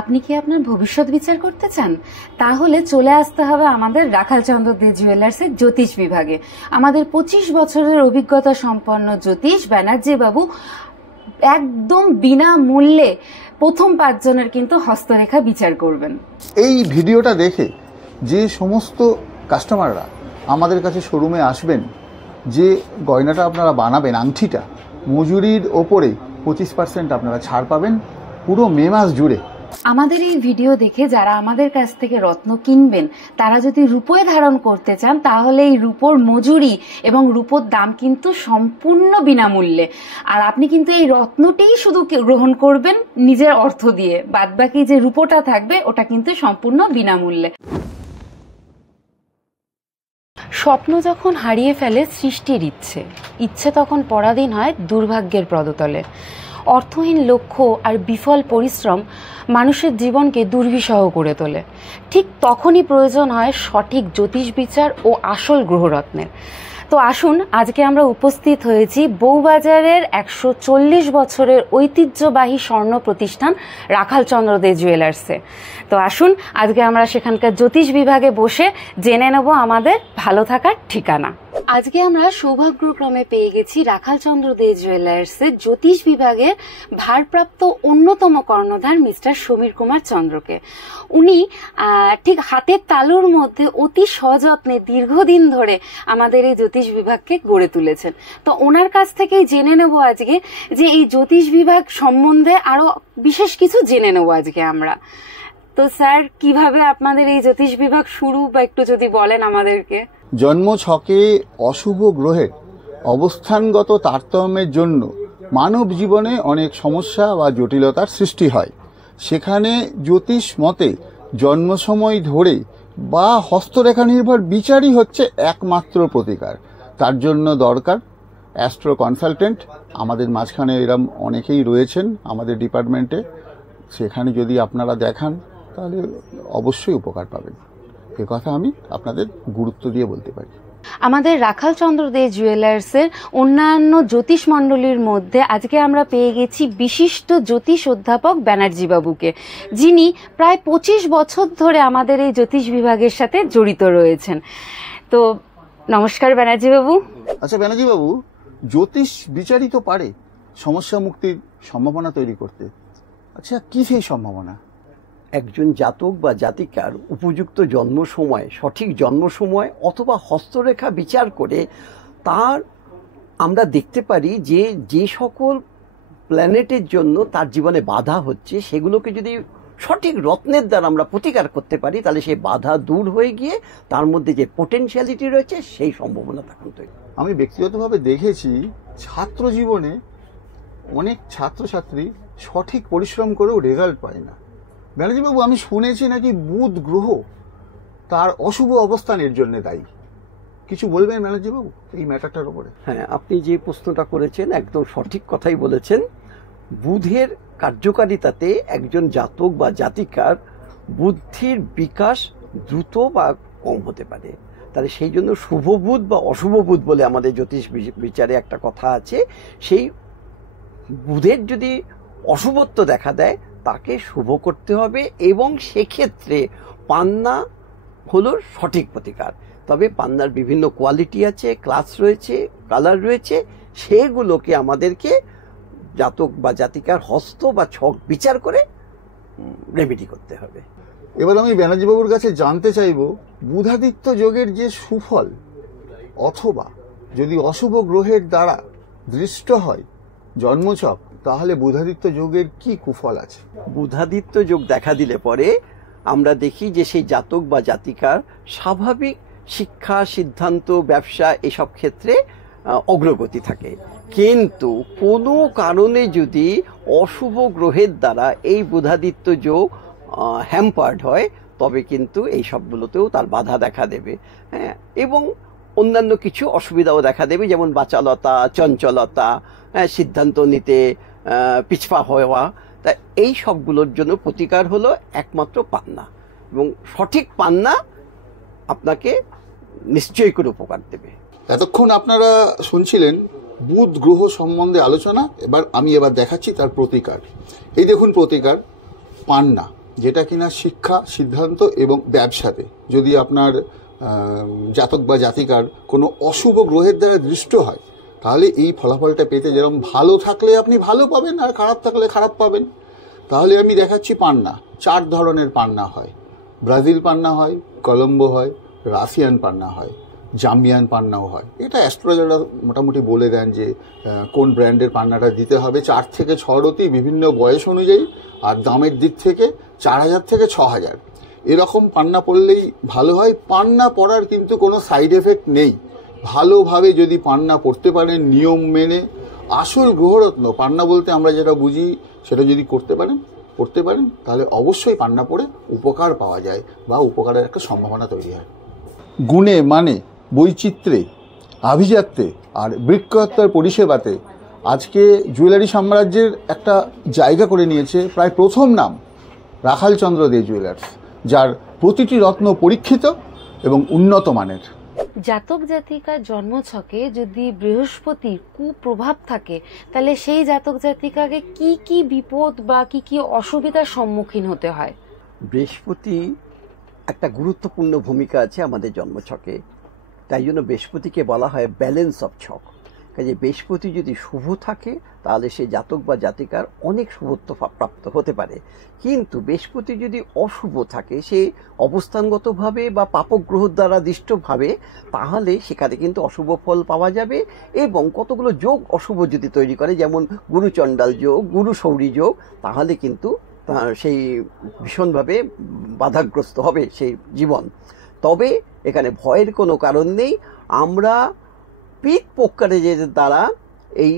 আপনি কি আপনার ভবিষ্যৎ বিচার করতে চান? তাহলে চলে আসতে হবে আমাদের রাখালচন্দ্র দে জুয়েলার্সের জ্যোতিষ বিভাগে। আমাদের 25 বছরের অভিজ্ঞতা সম্পন্ন জ্যোতিষ ব্যানার্জি বাবু একদম বিনামূল্যে প্রথম 5 জনের কিন্তু হস্তরেখা বিচার করবেন। এই ভিডিওটা দেখে যে সমস্ত কাস্টমাররা আমাদের কাছে শোরুমে আসবেন, যে গয়নাটা আপনারা বানাবেন, আংটিটা, মজুরির ওপরে 25% আপনারা ছাড় পাবেন পুরো মে মাস জুড়ে। আমাদের এই ভিডিও দেখে যারা আমাদের কাছ থেকে রত্ন কিনবেন, তারা যদি রূপোয় ধারণ করতে চান, তাহলে এই রূপোর মজুরি এবং রূপোর দাম কিন্তু সম্পূর্ণ বিনামূল্যে। আর আপনি কিন্তু এই রত্নটিই শুধু গ্রহণ করবেন নিজের অর্থ দিয়ে, বাদবাকি যে রূপোটা থাকবে ওটা কিন্তু সম্পূর্ণ বিনামূল্যে। স্বপ্ন যখন হারিয়ে ফেলে সৃষ্টির ইচ্ছে তখন পরাধীন হয় দুর্ভাগ্যের পদতলে। অর্থহীন লক্ষ্য আর বিফল পরিশ্রম মানুষের জীবনকে দুর্বিষহ করে তোলে। ঠিক তখনই প্রয়োজন হয় সঠিক জ্যোতিষ বিচার ও আসল গ্রহরত্নের। তো আসুন, আজকে আমরা উপস্থিত হয়েছি বউবাজারের 140 বছরের ঐতিহ্যবাহী স্বর্ণ প্রতিষ্ঠান রাখালচন্দ্র দে জুয়েলার্সে। তো আসুন, আজকে আমরা সেখানকার জ্যোতিষ বিভাগে বসে জেনে নেব আমাদের ভালো থাকার ঠিকানা। আজকে আমরা সৌভাগ্যক্রমে পেয়ে গেছি রাখালচন্দ্র দে জুয়েলার্সের জ্যোতিষ বিভাগের ভারপ্রাপ্ত অন্যতম কর্ণধার মিস্টার সমীর কুমার চন্দ্রকে। উনি ঠিক হাতের তালুর মধ্যে অতি সযত্নে দীর্ঘদিন ধরে আমাদের এই জ্যোতিষ বিভাগকে গড়ে তুলেছেন। তো ওনার কাছ থেকেই জেনে নেব আজকে যে এই জ্যোতিষ বিভাগ সম্বন্ধে আরো বিশেষ কিছু জেনে নেব আজকে আমরা। তো স্যার, কিভাবে আপনাদের এই জ্যোতিষ বিভাগ শুরু, বা একটু যদি বলেন আমাদেরকে। জন্ম ছকে অশুভ গ্রহের অবস্থানগত তারতম্যের জন্য মানব জীবনে অনেক সমস্যা বা জটিলতার সৃষ্টি হয়। সেখানে জ্যোতিষ মতে জন্ম সময় ধরে বা হস্তরেখা নির্ভর বিচারই হচ্ছে একমাত্র প্রতিকার। তার জন্য দরকার অ্যাস্ট্রো কনসালটেন্ট। আমাদের মাঝখানে এরম অনেকেই রয়েছেন আমাদের ডিপার্টমেন্টে। সেখানে যদি আপনারা দেখান তাহলে অবশ্যই উপকার পাবেন, এ কথা আমি আপনাদের গুরুত্ব দিয়ে বলতে পারি। আমাদের রাখালচন্দ্র দে জুয়েলার্সের অন্যান্য জ্যোতিষ মণ্ডলীর মধ্যে আজকে আমরা পেয়ে গেছি বিশিষ্ট জ্যোতিষ অধ্যাপক ব্যানার্জি বাবুকে, যিনি প্রায় 25 বছর ধরে আমাদের এই জ্যোতিষ বিভাগের সাথে জড়িত রয়েছেন। তো নমস্কার ব্যানার্জি বাবু। আচ্ছা ব্যানার্জি বাবু, জ্যোতিষ বিচারই তো পারে সমস্যা মুক্তির সম্ভাবনা তৈরি করতে। আচ্ছা, কি সেই সম্ভাবনা? একজন জাতক বা জাতিকার উপযুক্ত জন্ম সময়, সঠিক জন্ম সময় অথবা হস্তরেখা বিচার করে তার আমরা দেখতে পারি যে যে সকল প্ল্যানেটের জন্য তার জীবনে বাধা হচ্ছে, সেগুলোকে যদি সঠিক রত্নের দ্বারা আমরা প্রতিকার করতে পারি, তাহলে সেই বাধা দূর হয়ে গিয়ে তার মধ্যে যে পোটেনশিয়ালিটি রয়েছে সেই সম্ভাবনা তখন তৈরি। আমি ব্যক্তিগতভাবে দেখেছি ছাত্র জীবনে অনেক ছাত্রছাত্রী সঠিক পরিশ্রম করেও রেজাল্ট পায় না। ব্যানার্জিবাবু, আমি শুনেছি নাকি বুধ গ্রহ তার অশুভ অবস্থানের জন্য দায়ী। কিছু বলবেন ব্যানার্জিবাবু এই ম্যাটারটার উপরে? হ্যাঁ, আপনি যে প্রশ্নটা করেছেন একদম সঠিক কথাই বলেছেন। বুধের কার্যকারিতাতে একজন জাতক বা জাতিকার বুদ্ধির বিকাশ দ্রুত বা কম হতে পারে। তাহলে সেই জন্য শুভ বুধ বা অশুভ বুধ বলে আমাদের জ্যোতিষ বিচারে একটা কথা আছে। সেই বুধের যদি অশুভত্ব দেখা দেয় তাকে শুভ করতে হবে, এবং সেক্ষেত্রে পান্না হলো সঠিক প্রতিকার। তবে পান্নার বিভিন্ন কোয়ালিটি আছে, ক্লাস রয়েছে, কালার রয়েছে, সেগুলোকে আমাদেরকে জাতক বা জাতিকার হস্ত বা ছক বিচার করে রেমেডি করতে হবে। এবার আমি ব্যানার্জিবাবুর কাছে জানতে চাইব, বুধাদিত্য যোগের যে সুফল অথবা যদি অশুভ গ্রহের দ্বারা দৃষ্ট হয় জন্মছক, তাহলে বুধাদিত্য যোগের কি কুফল আছে? বুধাদিত্য যোগ দেখা দিলে পরে আমরা দেখি যে সেই জাতক বা জাতিকার স্বাভাবিক শিক্ষা, সিদ্ধান্ত, ব্যবসা এসব ক্ষেত্রে অগ্রগতি থাকে। কিন্তু কোনো কারণে যদি অশুভ গ্রহের দ্বারা এই বুধাদিত্য যোগ হ্যাম্পার্ড হয়, তবে কিন্তু এই সবগুলোতেও তার বাধা দেখা দেবে। হ্যাঁ, এবং অন্যান্য কিছু অসুবিধাও দেখা দেবে, যেমন বাচালতা, চঞ্চলতা, সিদ্ধান্ত নিতে পিছপা হওয়া। তা এই সবগুলোর জন্য প্রতিকার হলো একমাত্র পান্না, এবং সঠিক পান্না আপনাকে নিশ্চয়ই করে উপকার দেবে। এতক্ষণ আপনারা শুনছিলেন বুধ গ্রহ সম্বন্ধে আলোচনা। আমি এবার দেখাচ্ছি তার প্রতিকার। এই দেখুন প্রতিকার, পান্না। যেটা কিনা শিক্ষা, সিদ্ধান্ত এবং ব্যবসাতে যদি আপনার জাতক বা জাতিকার কোনো অশুভ গ্রহের দ্বারা দৃষ্ট হয়, তাহলে এই ফলাফলটা পেতে যেরকম ভালো থাকলে আপনি ভালো পাবেন আর খারাপ থাকলে খারাপ পাবেন। তাহলে আমি দেখাচ্ছি পান্না, 4 ধরনের পান্না হয়। ব্রাজিল পান্না হয়, কলম্বো হয়, রাশিয়ান পান্না হয়, জাম্বিয়ান পান্নাও হয়। এটা অ্যাস্ট্রোলজাররা মোটামুটি বলে দেন যে কোন ব্র্যান্ডের পান্নাটা দিতে হবে। 4 থেকে 6 রতি বিভিন্ন বয়স অনুযায়ী, আর দামের দিক থেকে 4000 থেকে 6000 এরকম পান্না পড়লেই ভালো হয়। পান্না পড়ার কিন্তু কোনো সাইড এফেক্ট নেই। ভালোভাবে যদি পান্না পড়তে পারেন নিয়ম মেনে, আসল গ্রহরত্ন পান্না বলতে আমরা যেটা বুঝি সেটা যদি পড়তে পারেন তাহলে অবশ্যই পান্না পড়ে উপকার পাওয়া যায় বা উপকারের একটা সম্ভাবনা তৈরি হয়। গুণে মানে বৈচিত্র্যে, আভিজাত্যে আর বৃক্ষহত্যার পরিষেবাতে আজকে জুয়েলারি সাম্রাজ্যের একটা জায়গা করে নিয়েছে প্রায় প্রথম নাম রাখালচন্দ্র দে জুয়েলার্স, যার প্রতিটি রত্ন পরীক্ষিত এবং উন্নত মানের। জাতক জাতিকার জন্মছকে যদি বৃহস্পতির কুপ্রভাব থাকে, তাহলে সেই জাতক জাতিকাকে কি কি বিপদ বা কি কি অসুবিধার সম্মুখীন হতে হয়? বৃহস্পতি একটা গুরুত্বপূর্ণ ভূমিকা আছে আমাদের জন্মছকে, তাই জন্য বৃহস্পতিকে বলা হয় ব্যালেন্স অফ ছক। কাজে বৃহস্পতি যদি শুভ থাকে তাহলে সে জাতক বা জাতিকার অনেক শুভত্ব প্রাপ্ত হতে পারে, কিন্তু বৃহস্পতি যদি অশুভ থাকে, সে অবস্থানগতভাবে বা পাপক গ্রহ দ্বারা দৃষ্টভাবে, তাহলে সেখানে কিন্তু অশুভ ফল পাওয়া যাবে। এবং কতগুলো যোগ অশুভ যদি তৈরি করে, যেমন গুরুচণ্ডাল যোগ, গুরু সৌরী যোগ, তাহলে কিন্তু সেই ভীষণভাবে বাধাগ্রস্ত হবে সেই জীবন। তবে এখানে ভয়ের কোনো কারণ নেই। আমরা পিত প্রকারের দ্বারা এই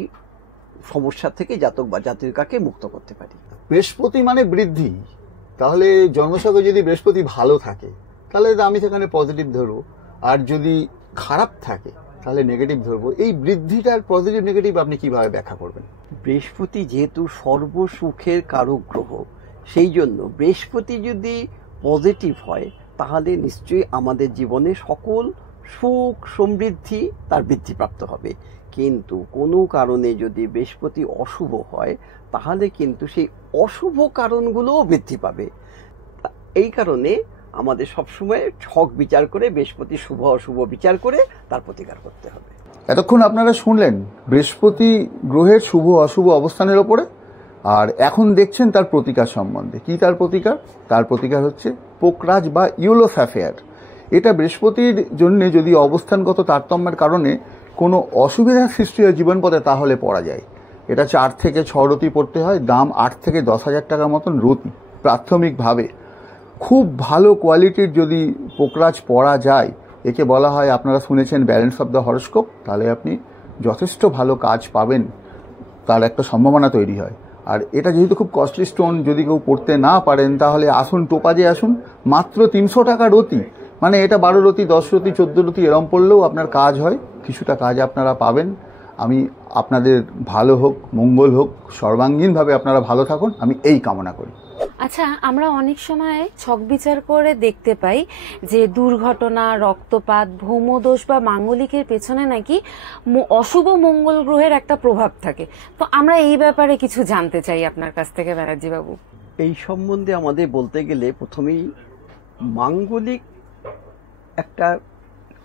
সমস্যা থেকে জাতক বা জাতিকাকে মুক্ত করতে পারি। বৃহস্পতি মানে বৃদ্ধি, তাহলে জন্মছকে যদি বৃহস্পতি ভালো থাকে তাহলে আমি সেখানে পজিটিভ ধরবো, আর যদি খারাপ থাকে তাহলে নেগেটিভ ধরবো। এই বৃদ্ধিটার পজিটিভ নেগেটিভ আপনি কিভাবে ব্যাখ্যা করবেন? বৃহস্পতি যেহেতু সর্বসুখের কারক গ্রহ, সেই জন্য বৃহস্পতি যদি পজিটিভ হয় তাহলে নিশ্চয়ই আমাদের জীবনে সকল সুখ সমৃদ্ধি তার বৃদ্ধিপ্রাপ্ত হবে। কিন্তু কোনো কারণে যদি বৃহস্পতি অশুভ হয় তাহলে কিন্তু সেই অশুভ কারণগুলোও বৃদ্ধি পাবে। এই কারণে আমাদের সবসময় ছক বিচার করে, বৃহস্পতি শুভ অশুভ বিচার করে তার প্রতিকার করতে হবে। এতক্ষণ আপনারা শুনলেন বৃহস্পতি গ্রহের শুভ অশুভ অবস্থানের ওপরে, আর এখন দেখছেন তার প্রতিকার সম্বন্ধে। কি তার প্রতিকার? তার প্রতিকার হচ্ছে পোকরাজ বা ইয়েলো স্যাফায়ার। এটা বৃহস্পতির জন্য যদি অবস্থানগত তারতম্যের কারণে কোনো অসুবিধার সৃষ্টি হয় জীবনপথে, তাহলে পড়া যায়। এটা 4 থেকে 6 রতি পড়তে হয়, দাম 8 থেকে 10,000 টাকার মতন রতি প্রাথমিকভাবে। খুব ভালো কোয়ালিটির যদি পোকরাজ পড়া যায়, একে বলা হয়, আপনারা শুনেছেন ব্যালেন্স অফ দ্য হরস্কোপ, তাহলে আপনি যথেষ্ট ভালো কাজ পাবেন, তার একটা সম্ভাবনা তৈরি হয়। আর এটা যেহেতু খুব কস্টলি স্টোন, যদি কেউ পড়তে না পারেন তাহলে আসুন টোপাজে আসুন, মাত্র 300 টাকা রতি। মানে এটা 12 রতি, 10 রতি, 14 রতি এরম পড়লেও আপনার কাজ হয়, কিছুটা কাজ আপনারা পাবেন। আমি আপনাদের ভালো হোক, মঙ্গল হোক, সর্বাঙ্গীনভাবে আপনারা ভালো থাকুন, আমি এই কামনা করি। আচ্ছা, আমরা অনেক সময় ছক বিচার করে দেখতে পাই যে দুর্ঘটনা, রক্তপাত, ভৌমদোষ বা মাঙ্গলিকের পেছনে নাকি অশুভ মঙ্গল গ্রহের একটা প্রভাব থাকে। তো আমরা এই ব্যাপারে কিছু জানতে চাই আপনার কাছ থেকে ব্যানার্জি বাবু। এই সম্বন্ধে আমাদের বলতে গেলে প্রথমেই মাঙ্গলিক একটা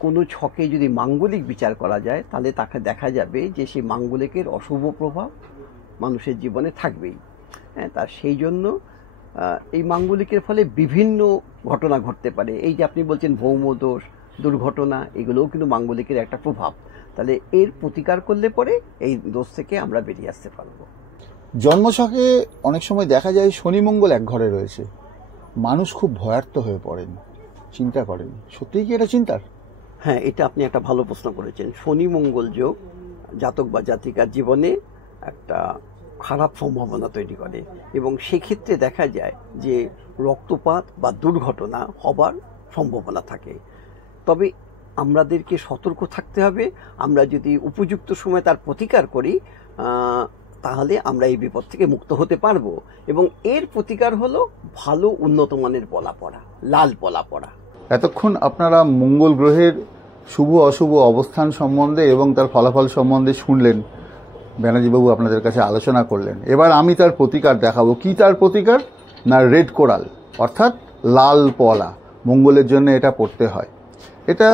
কোনো ছকে যদি মাঙ্গলিক বিচার করা যায় তাহলে তাকে দেখা যাবে যে সেই মাঙ্গলিকের অশুভ প্রভাব মানুষের জীবনে থাকবেই। হ্যাঁ, তার সেই জন্য এই মাঙ্গলিকের ফলে বিভিন্ন ঘটনা ঘটতে পারে। এই যে আপনি বলছেন ভৌমদোষ, দুর্ঘটনা, এগুলোও কিন্তু মাঙ্গলিকের একটা প্রভাব। তাহলে এর প্রতিকার করলে পরে এই দোষ থেকে আমরা বেরিয়ে আসতে পারবো। জন্মছকে অনেক সময় দেখা যায় শনি মঙ্গল এক ঘরে রয়েছে, মানুষ খুব ভয়ার্ত হয়ে পড়েন, চিন্তা করেন। সত্যিই কি এটা চিন্তার? হ্যাঁ, এটা আপনি একটা ভালো প্রশ্ন করেছেন। শনি মঙ্গল যোগ জাতক বা জাতিকার জীবনে একটা খারাপ সম্ভাবনা তৈরি করে, এবং সেক্ষেত্রে দেখা যায় যে রক্তপাত বা দুর্ঘটনা হবার সম্ভাবনা থাকে। তবে আমাদেরকে সতর্ক থাকতে হবে। আমরা যদি উপযুক্ত সময় তার প্রতিকার করি তাহলে আমরা এই বিপদ থেকে মুক্ত হতে পারবো। এবং এর প্রতিকার হলো ভালো উন্নত মানের পলা পড়া, লাল পলা পড়া। এতক্ষণ আপনারা মঙ্গল গ্রহের শুভ অশুভ অবস্থান সম্বন্ধে এবং তার ফলাফল সম্বন্ধে শুনলেন, ব্যানার্জিবাবু আপনাদের কাছে আলোচনা করলেন। এবার আমি তার প্রতিকার দেখাবো। কি তার প্রতিকার? না রেড কোরাল। অর্থাৎ লাল পলা, মঙ্গলের জন্য এটা পড়তে হয়। এটা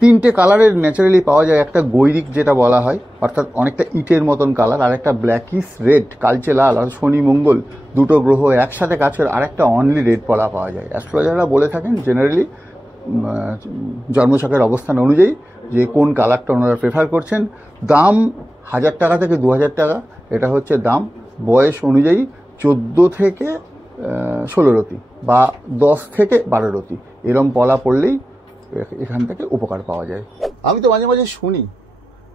3টে কালারের ন্যাচারালি পাওয়া যায়। একটা গৈরিক যেটা বলা হয়, অর্থাৎ অনেকটা ইটের মতন কালার, আর একটা ব্ল্যাকিশ রেড, কালচে লাল, আর শনি মঙ্গল দুটো গ্রহ একসাথে কাজ করে আর একটা অনলি রেড পলা পাওয়া যায়। অ্যাস্ট্রোলজাররা বলে থাকেন জেনারেলি জন্মছকের অবস্থান অনুযায়ী যে কোন কালারটা ওনারা প্রেফার করছেন। দাম 1000 টাকা থেকে 2000 টাকা, এটা হচ্ছে দাম। বয়স অনুযায়ী 14 থেকে 16 রতি বা 10 থেকে 12 রতি এরম পলা পড়লেই এখান থেকে উপকার পাওয়া যায়। আমি তো মাঝে মাঝে শুনি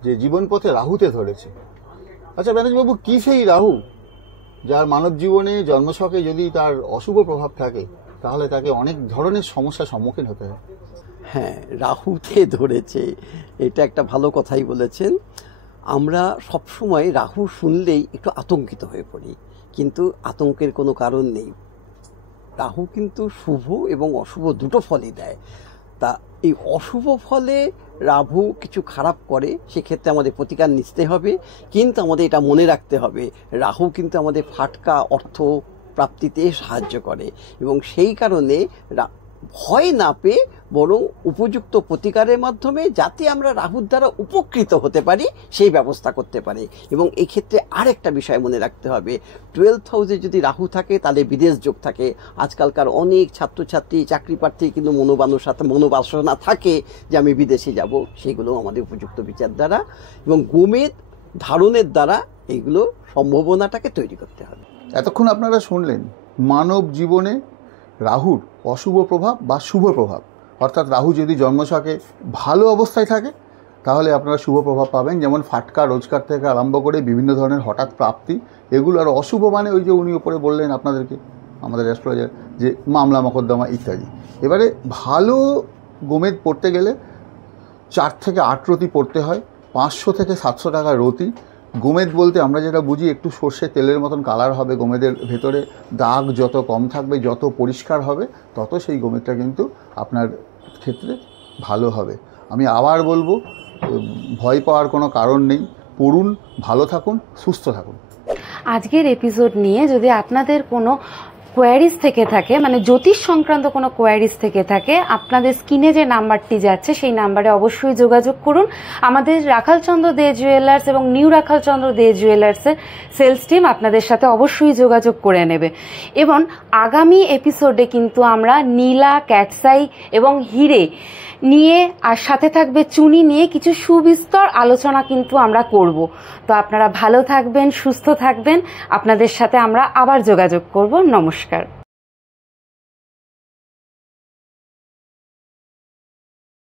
যে জীবন পথে রাহুতে ধরেছে। আচ্ছা ব্যানার্জিবাবু, কি সেই রাহু যার মানব জীবনে জন্মছকে যদি তার অশুভ প্রভাব থাকে তাহলে তাকে অনেক ধরনের সমস্যার সম্মুখীন হতে হয়? হ্যাঁ, রাহুতে ধরেছে, এটা একটা ভালো কথাই বলেছেন। আমরা সবসময় রাহু শুনলেই একটু আতঙ্কিত হয়ে পড়ি, কিন্তু আতঙ্কের কোনো কারণ নেই। রাহু কিন্তু শুভ এবং অশুভ দুটো ফলই দেয়। তা এই অশুভ ফলে রাহু কিছু খারাপ করে, সেক্ষেত্রে আমাদের প্রতিকার নিতে হবে। কিন্তু আমাদের এটা মনে রাখতে হবে, রাহু কিন্তু আমাদের ফাটকা অর্থ প্রাপ্তিতে সাহায্য করে, এবং সেই কারণে ভয় না পেয়ে বরং উপযুক্ত প্রতিকারের মাধ্যমে যাতে আমরা রাহুর দ্বারা উপকৃত হতে পারি সেই ব্যবস্থা করতে পারি। এবং এই ক্ষেত্রে আরেকটা বিষয় মনে রাখতে হবে, 12th হাউসে যদি রাহু থাকে তাহলে বিদেশ যোগ থাকে। আজকালকার অনেক ছাত্রছাত্রী, চাকরি প্রার্থী কিন্তু মনোবাসনা থাকে যে আমি বিদেশে যাব, সেগুলো আমাদের উপযুক্ত বিচার দ্বারা এবং গোমেদ ধারণের দ্বারা এইগুলো সম্ভাবনাটাকে তৈরি করতে হবে। এতক্ষণ আপনারা শুনলেন মানব জীবনে রাহুর অশুভ প্রভাব বা শুভ প্রভাব। অর্থাৎ রাহু যদি জন্মছকে ভালো অবস্থায় থাকে তাহলে আপনারা শুভ প্রভাব পাবেন, যেমন ফাটকা, রোজগার থেকে আরম্ভ করে বিভিন্ন ধরনের হঠাৎ প্রাপ্তি এগুলো। আর অশুভ মানে ওই যে উনি উপরে বললেন আপনাদেরকে, আমাদের অ্যাস্ট্রোলজার, যে মামলা মকদ্দমা ইত্যাদি। এবারে ভালো গোমেদ পড়তে গেলে 4 থেকে 8 রতি পড়তে হয়, 500 থেকে 700 টাকা রতি। গোমেদ বলতে আমরা যেটা বুঝি একটু সর্ষে তেলের মতন কালার হবে গোমেদের ভেতরে, দাগ যত কম থাকবে, যত পরিষ্কার হবে, তত সেই গোমেদটা কিন্তু আপনার ক্ষেত্রে ভালো হবে। আমি আবার বলবো, ভয় পাওয়ার কোনো কারণ নেই, পড়ুন, ভালো থাকুন, সুস্থ থাকুন। আজকের এপিসোড নিয়ে যদি আপনাদের কোনো কোয়ারিজ থেকে থাকে, মানে জ্যোতিষ সংক্রান্ত কোনো কোয়ারিজ থেকে থাকে, আপনাদের স্ক্রিনে যে নাম্বারটি যাচ্ছে সেই নাম্বারে অবশ্যই যোগাযোগ করুন। আমাদের রাখালচন্দ্র দে জুয়েলার্স এবং নিউ রাখালচন্দ্র দে জুয়েলার্সের সেলস টিম আপনাদের সাথে অবশ্যই যোগাযোগ করে নেবে। এবং আগামী এপিসোডে কিন্তু আমরা নীলা, ক্যাটসাই এবং হিরে নিয়ে আর সাথে থাকবে চুনি নিয়ে কিছু সুবিস্তর আলোচনা কিন্তু আমরা করব। তো আপনারা ভালো থাকবেন, সুস্থ থাকবেন, আপনাদের সাথে আমরা আবার যোগাযোগ করব। নমস্কার।